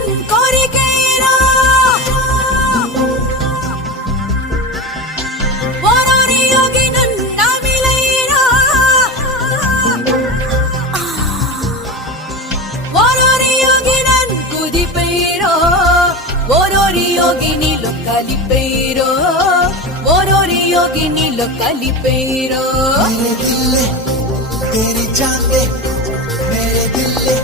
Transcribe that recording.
నన్ కోరికేరా ఓరోరి యోగి నన్ నామిలైరా ఓరోరి యోగి నన్ కుదిపైరో ఓరోరి యోగి నీలో కలిపైరో ఓరోరి యోగి నీలో కలిపైరో तेरी जान ले मेरे दिल ले